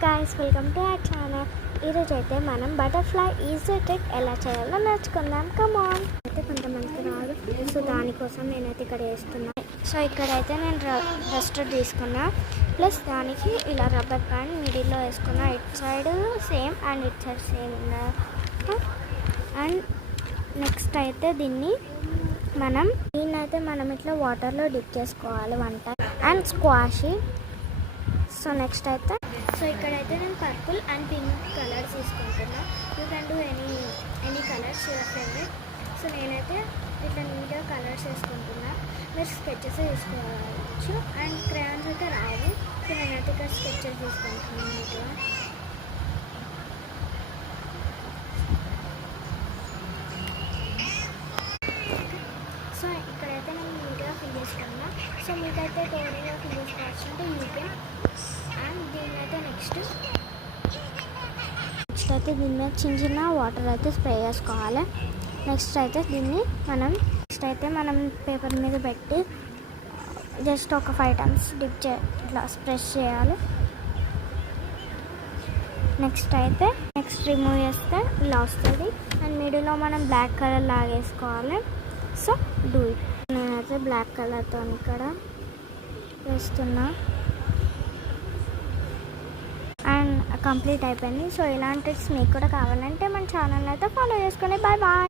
guys, welcome to our channel. ఈరోజు అయితే మనం బటర్ఫ్లై ఈజీ ట్రిక్ ఎలా చేయాలో నేర్చుకుందాం. Come on. అయితే కొంతమందికి రాదు, సో దానికోసం నేనైతే ఇక్కడ వేస్తున్నాను. సో ఇక్కడైతే నేను డస్టర్ తీసుకున్నా, ప్లస్ దానికి ఇలా రబ్బర్ బ్యాండ్ మిడిల్లో వేసుకున్నా. It side same and it side same. And next అయితే దీన్నైతే మనం ఇట్లా వాటర్లో డిప్ చేసుకోవాలి 1 time and squash. So next అయితే ఇక్కడైతే నేను పర్పుల్ అండ్ పింక్ కలర్స్ తీసుకుంటున్నా. You can do any colours your favourite. So నేనైతే ఇట్లా నీట్గా కలర్స్ వేసుకుంటున్నా. మీరు స్కెచెస్ తీసుకోవచ్చు అండ్ క్రేయాన్స్ అయితే రావు. సో నేనైతే ఇక్కడ స్కెచెస్ తీసుకుంటున్నాను నీట్గా. సో ఇక్కడైతే నేను నీట్గా ఫిల్ చేసుకున్నా. సో మీకైతే టోటల్గా ఫిల్ చేసుకోవచ్చు అంటే యూకే. అండ్ దీన్ని అయితే నెక్స్ట్ అయితే దీని మీద చిన్న వాటర్ అయితే స్ప్రే చేసుకోవాలి. నెక్స్ట్ అయితే మనం పేపర్ మీద పెట్టి జస్ట్ ఒక 5 టైమ్స్ ఇట్లా స్ప్రెస్ చేయాలి. నెక్స్ట్ రిమూవ్ చేస్తే ఇలా వస్తుంది. అండ్ మిడిల్లో మనం బ్లాక్ కలర్ లాగేసుకోవాలి. So do it. నేనైతే బ్లాక్ కలర్తో ఇక్కడ వేస్తున్నా. అండ్ కంప్లీట్ అయిపోయింది. సో ఇలాంటి టిప్స్ మీకు కూడా కావాలంటే మన ఛానల్ అయితే ఫాలో చేసుకోండి. Bye bye.